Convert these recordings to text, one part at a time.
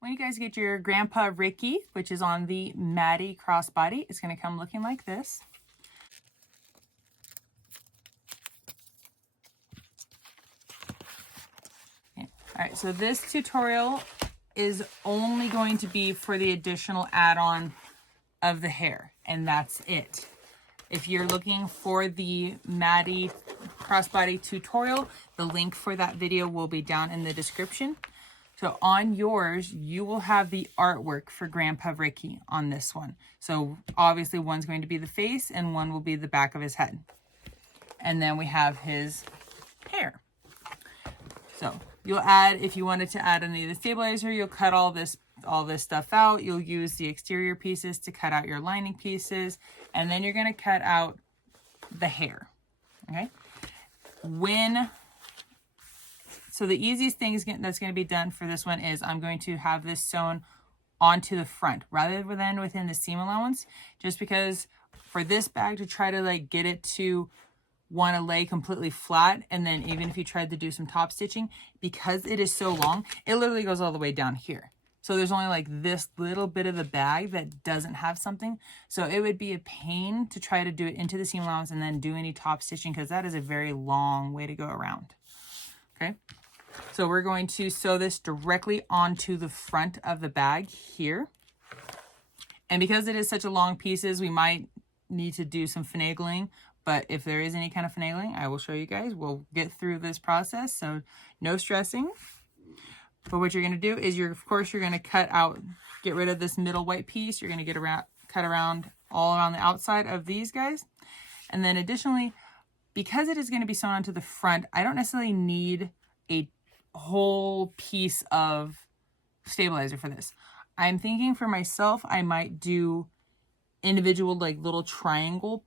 When you guys get your Grandpa Ricky, which is on the Maddie crossbody, it's going to come looking like this. Okay. All right, so this tutorial is only going to be for the additional add-on of the hair, and that's it. If you're looking for the Maddie crossbody tutorial, the link for that video will be down in the description. So on yours, you will have the artwork for Grandpa Ricky on this one. So obviously one's going to be the face and one will be the back of his head. And then we have his hair. So you'll add, if you wanted to add any of the stabilizer, you'll cut all this stuff out. You'll use the exterior pieces to cut out your lining pieces. And then you're going to cut out the hair. Okay. So the easiest thing that's going to be done for this one is I'm going to have this sewn onto the front rather than within the seam allowance, just because for this bag to try to like get it to want to lay completely flat, and then even if you tried to do some top stitching, because it is so long, it literally goes all the way down here. So there's only like this little bit of the bag that doesn't have something. So it would be a pain to try to do it into the seam allowance and then do any top stitching, because that is a very long way to go around. Okay. So we're going to sew this directly onto the front of the bag here. And because it is such a long pieces, we might need to do some finagling. But if there is any kind of finagling, I will show you guys. We'll get through this process, so no stressing. But what you're going to do is of course you're going to get rid of this middle white piece. You're going to cut around all around the outside of these guys. And then additionally, because it is going to be sewn onto the front, I don't necessarily need a whole piece of stabilizer for this. I'm thinking for myself, I might do individual like little triangle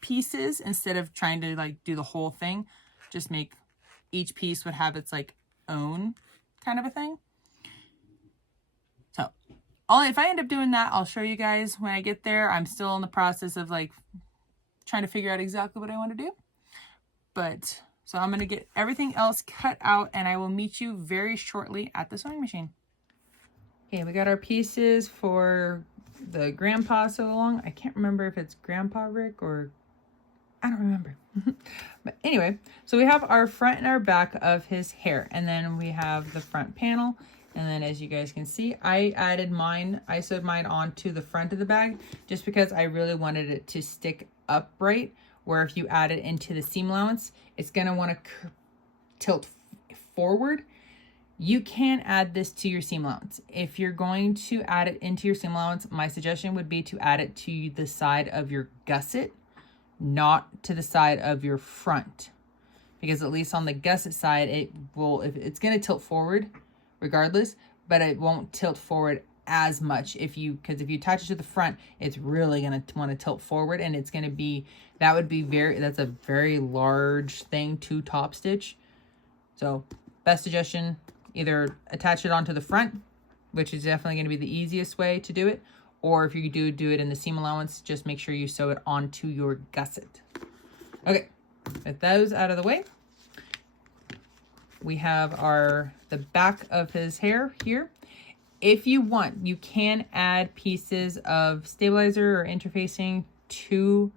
pieces instead of trying to like do the whole thing. Just make each piece would have its like own kind of a thing. So if I end up doing that, I'll show you guys when I get there. I'm still in the process of like trying to figure out exactly what I want to do. But so I'm going to get everything else cut out and I will meet you very shortly at the sewing machine. Okay, we got our pieces for the grandpa sew along. I can't remember if it's Grandpa Rick or I don't remember. But anyway, so we have our front and our back of his hair, and then we have the front panel. And then as you guys can see, I sewed mine onto the front of the bag just because I really wanted it to stick upright, where if you add it into the seam allowance, it's going to want to tilt forward. You can add this to your seam allowance. If you're going to add it into your seam allowance, my suggestion would be to add it to the side of your gusset, not to the side of your front, because at least on the gusset side, it's going to tilt forward regardless, but it won't tilt forward as much because if you attach it to the front, it's really going to want to tilt forward, and it's going to be, that's a very large thing to top stitch. So best suggestion, either attach it onto the front, which is definitely going to be the easiest way to do it, or if you do it in the seam allowance, just make sure you sew it onto your gusset. Okay, with those out of the way, we have the back of his hair here. If you want, you can add pieces of stabilizer or interfacing to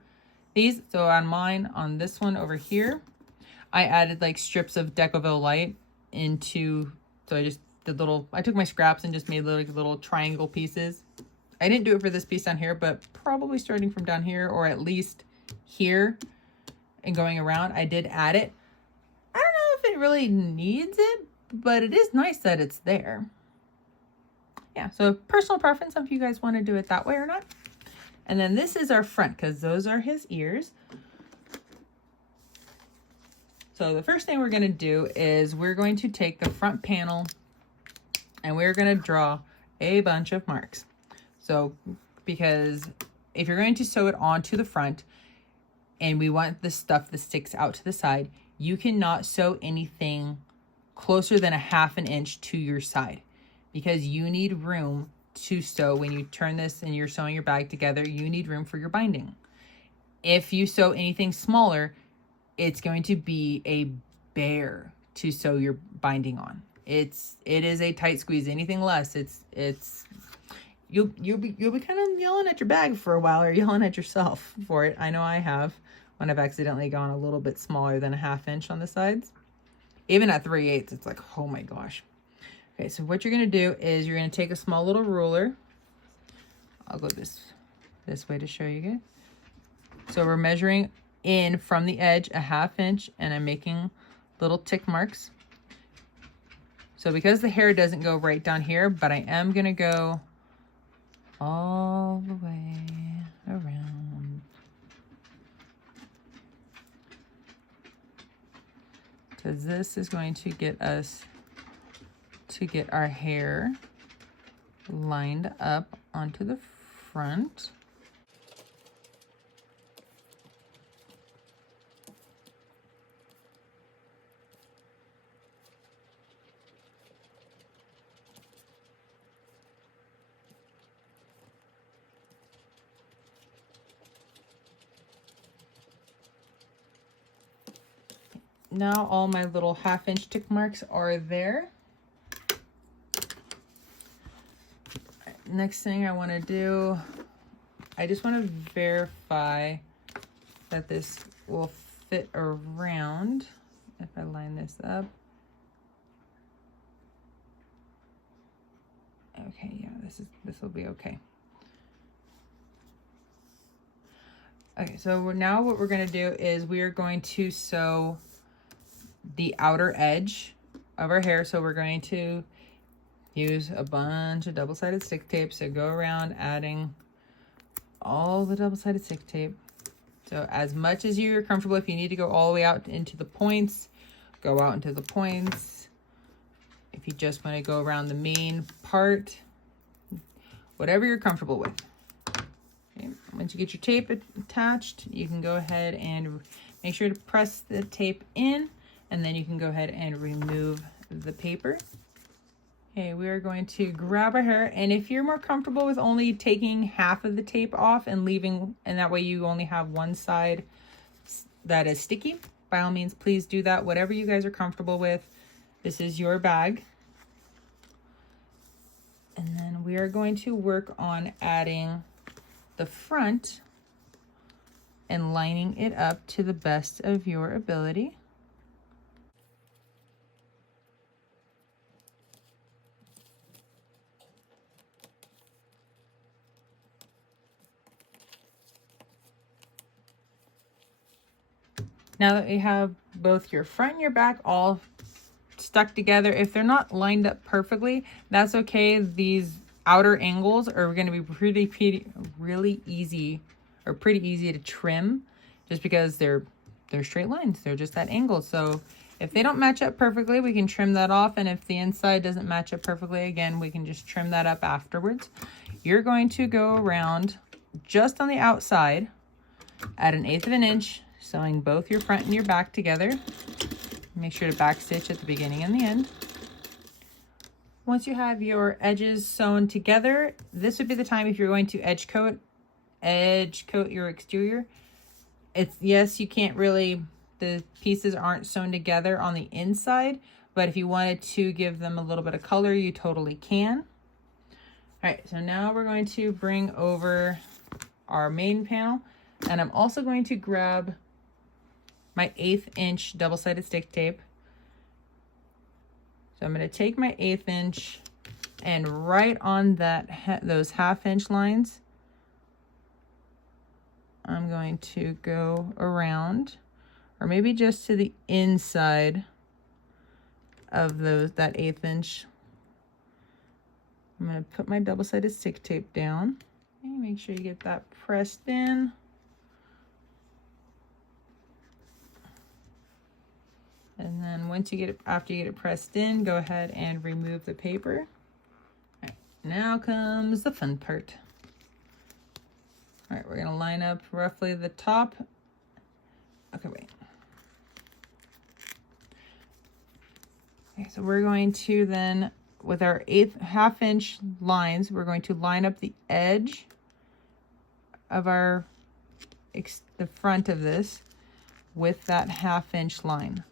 these. So on this one over here, I added like strips of Decovil Light into, so I took my scraps and just made little triangle pieces. I didn't do it for this piece down here, but probably starting from down here, or at least here and going around, I did add it. I don't know if it really needs it, but it is nice that it's there. Yeah, so personal preference if you guys want to do it that way or not. And then this is our front, because those are his ears. So the first thing we're going to do is we're going to take the front panel and we're going to draw a bunch of marks. So, because if you're going to sew it onto the front and we want the stuff that sticks out to the side, you cannot sew anything closer than a ½ an inch to your side, because you need room to sew. When you turn this and you're sewing your bag together, you need room for your binding. If you sew anything smaller, it's going to be a bear to sew your binding on. it is a tight squeeze. Anything less, you'll be kind of yelling at your bag for a while, or yelling at yourself for it. I know I have, when I've accidentally gone a little bit smaller than a 1/2 inch on the sides. Even at 3/8, it's like, oh my gosh. Okay, so what you're gonna do is you're gonna take a small little ruler. I'll go this way to show you guys. So we're measuring in from the edge a 1/2 inch, and I'm making little tick marks. So because the hair doesn't go right down here, but I am gonna go all the way around. Because this is going to get us to get our hair lined up onto the front. Now all my little 1/2 inch tick marks are there. Next thing I want to do, I just want to verify that this will fit around. If I line this up. Okay, yeah, this will be okay. Okay, so now what we're going to do is we are going to sew the outer edge of our hair. So we're going to use a bunch of double-sided stick tape. So go around adding all the double-sided stick tape. So as much as you're comfortable, if you need to go all the way out into the points, go out into the points. If you just want to go around the main part, whatever you're comfortable with. Okay. Once you get your tape attached, you can go ahead and make sure to press the tape in, and then you can go ahead and remove the paper. Okay, we are going to grab our hair, and if you're more comfortable with only taking half of the tape off and leaving, and that way you only have one side that is sticky, by all means, please do that. Whatever you guys are comfortable with. This is your bag. And then we are going to work on adding the front and lining it up to the best of your ability. Now that you have both your front and your back all stuck together, if they're not lined up perfectly, that's okay. These outer angles are going to be really easy, or pretty easy to trim, just because they're straight lines. They're just that angle. So if they don't match up perfectly, we can trim that off. And if the inside doesn't match up perfectly, again, we can just trim that up afterwards. You're going to go around just on the outside at 1/8 of an inch, sewing both your front and your back together. Make sure to back stitch at the beginning and the end. Once you have your edges sewn together, this would be the time if you're going to edge coat your exterior. Yes, you can't really, the pieces aren't sewn together on the inside, but if you wanted to give them a little bit of color, you totally can. All right, so now we're going to bring over our main panel, and I'm also going to grab my 1/8 inch double-sided stick tape. So I'm going to take my 1/8 inch and right on those 1/2 inch lines, I'm going to go around, or maybe just to the inside of that 1/8 inch. I'm going to put my double-sided stick tape down. Okay, make sure you get that pressed in. And then once you get it, after you get it pressed in, go ahead and remove the paper. All right, now comes the fun part. All right, we're gonna line up roughly the top. Okay, wait. Okay, so we're going to then, with our 1/8 inch lines, we're going to line up the edge of the front of this with that 1/2 inch line.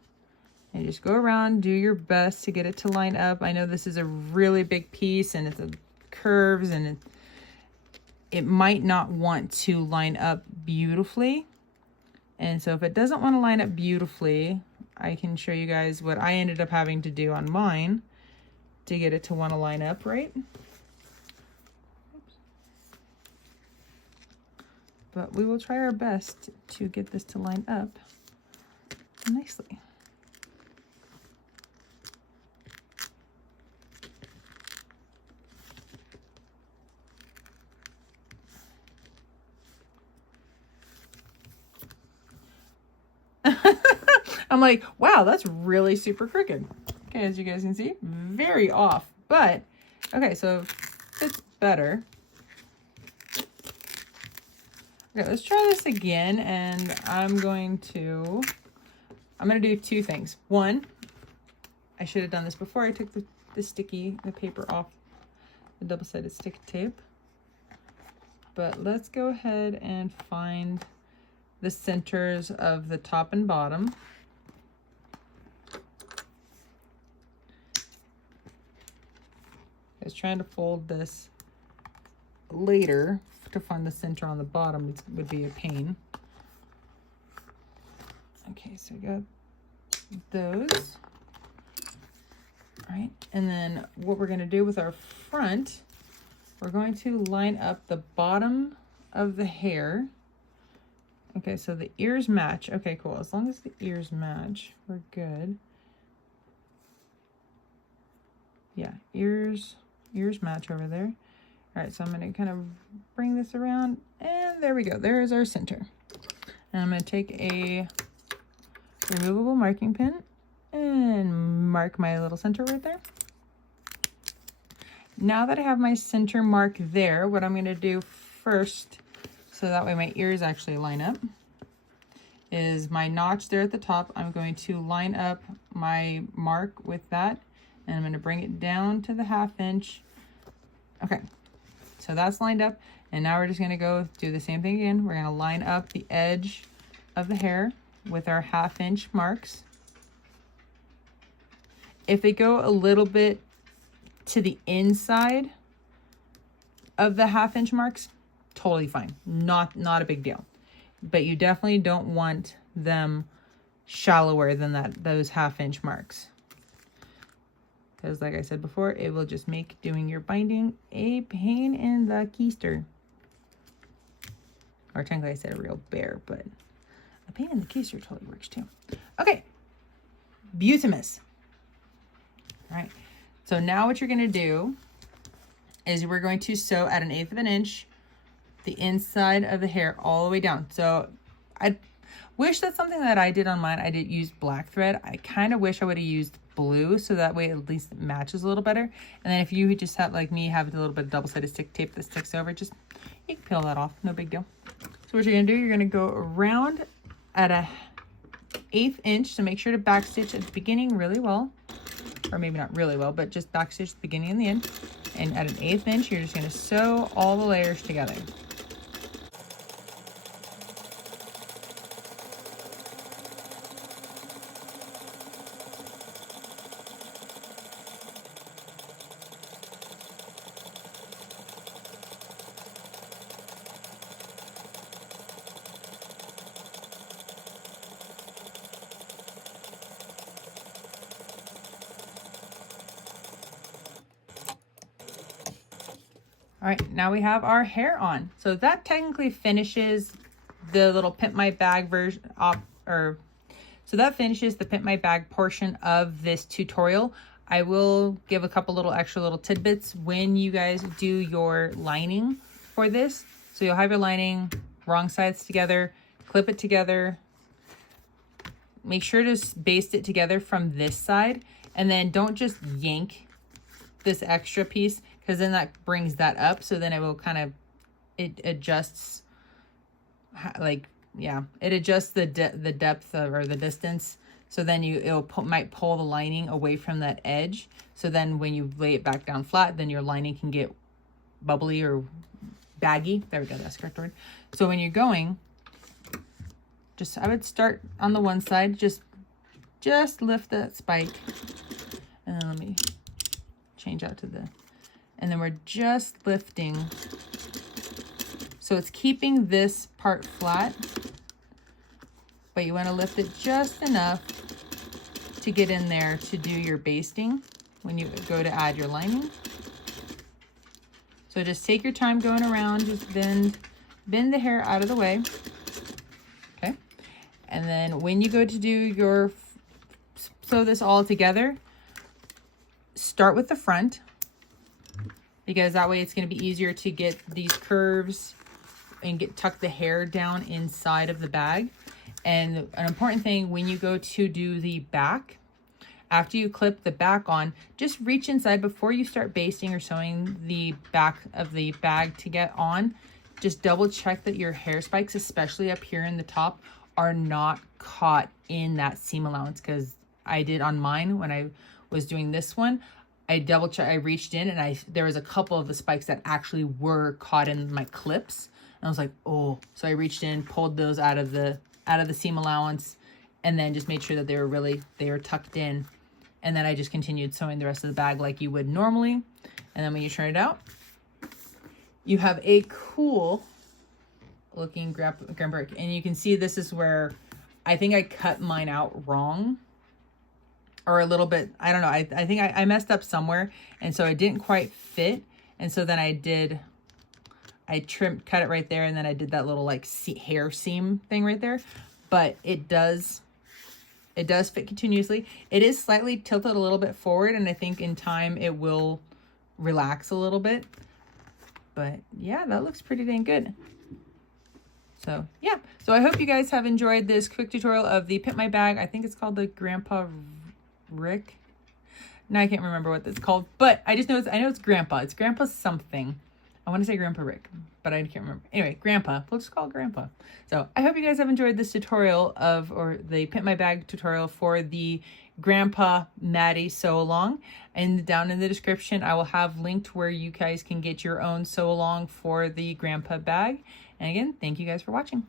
And just go around, do your best to get it to line up. I know this is a really big piece and it's a curves and it might not want to line up beautifully. And so if it doesn't want to line up beautifully, I can show you guys what I ended up having to do on mine to get it to want to line up right. But we will try our best to get this to line up nicely. I'm like, wow, that's really super crooked. Okay, as you guys can see, very off. But, okay, so it's better. Okay, let's try this again, and I'm going to do two things. One, I should have done this before I took the paper off the double-sided stick tape. But let's go ahead and find the centers of the top and bottom. I was trying to fold this later to find the center on the bottom would be a pain. Okay, so I got those. All right, and then what we're going to do with our front, we're going to line up the bottom of the hair. Okay, so the ears match. Okay, cool. As long as the ears match, we're good. Yeah, ears match over there. All right, so I'm going to kind of bring this around, and there we go. There is our center. And I'm going to take a removable marking pen and mark my little center right there. Now that I have my center mark there, what I'm going to do first, so that way my ears actually line up, is my notch there at the top. I'm going to line up my mark with that, and I'm going to bring it down to the 1/2 inch. Okay, so that's lined up, and now we're just going to go do the same thing again. We're going to line up the edge of the hair with our 1/2 inch marks. If they go a little bit to the inside of the 1/2 inch marks, totally fine. Not a big deal. But you definitely don't want them shallower than those 1/2 inch marks. Because like I said before, it will just make doing your binding a pain in the keister. Or technically I said a real bear, but a pain in the keister totally works too. Okay, Beautimus. All right, so now what you're going to do is we're going to sew at 1/8 of an inch the inside of the hair all the way down. So I wish that's something that I did on mine. I did use black thread. I kind of wish I would have used blue, so that way at least it matches a little better. And then if you just have, like me, have a little bit of double-sided stick tape that sticks over, just you can peel that off, no big deal. So what you're gonna do, you're gonna go around at a 1/8 inch, so make sure to backstitch at the beginning really well, or maybe not really well, but just backstitch the beginning and the end. And at 1/8 inch, you're just gonna sew all the layers together. All right, now we have our hair on. So that technically finishes the little Pimp My Bag version so that finishes the Pimp My Bag portion of this tutorial. I will give a couple extra little tidbits when you guys do your lining for this. So you'll have your lining, wrong sides together, clip it together. Make sure to baste it together from this side, and then don't just yank this extra piece, because then that brings that up. So then it will kind of, it adjusts, like, yeah, it adjusts the depth or the distance. So then might pull the lining away from that edge. So then when you lay it back down flat, then your lining can get bubbly or baggy. There we go, that's the correct word. So when you're going, I would start on the one side, just just lift that spike. And then let me change out to the, and then we're just lifting. So it's keeping this part flat, but you want to lift it just enough to get in there to do your basting when you go to add your lining. So just take your time going around, just bend the hair out of the way. Okay. And then when you go to do your, sew this all together, start with the front, because that way it's going to be easier to get these curves and tuck the hair down inside of the bag. And an important thing, when you go to do the back, after you clip the back on, just reach inside before you start basting or sewing the back of the bag to get on. Just double check that your hair spikes, especially up here in the top, are not caught in that seam allowance, because I did on mine when I was doing this one. I double checked, I reached in, and there was a couple of the spikes that actually were caught in my clips. And I was like, oh, so I reached in, pulled those out of the seam allowance, and then just made sure that they were tucked in. And then I just continued sewing the rest of the bag like you would normally. And then when you turn it out, you have a cool looking grandpa brick. And you can see this is where I think I cut mine out wrong, or a little bit, I don't know. I think I messed up somewhere. And so it didn't quite fit. And so then I cut it right there. And then I did that little like hair seam thing right there. But it does fit continuously. It is slightly tilted a little bit forward, and I think in time it will relax a little bit. But yeah, that looks pretty dang good. So yeah, so I hope you guys have enjoyed this quick tutorial of the Pimp My Bag. I think it's called the Grandpa Rick. No, I can't remember what it's called, but I know it's Grandpa. It's Grandpa something. I want to say Grandpa Rick, but I can't remember. Anyway, Grandpa. We'll just call it Grandpa. So I hope you guys have enjoyed this tutorial or the Pimp My Bag tutorial for the Grandpa Maddie sew along. And down in the description, I will have linked where you guys can get your own sew along for the Grandpa bag. And again, thank you guys for watching.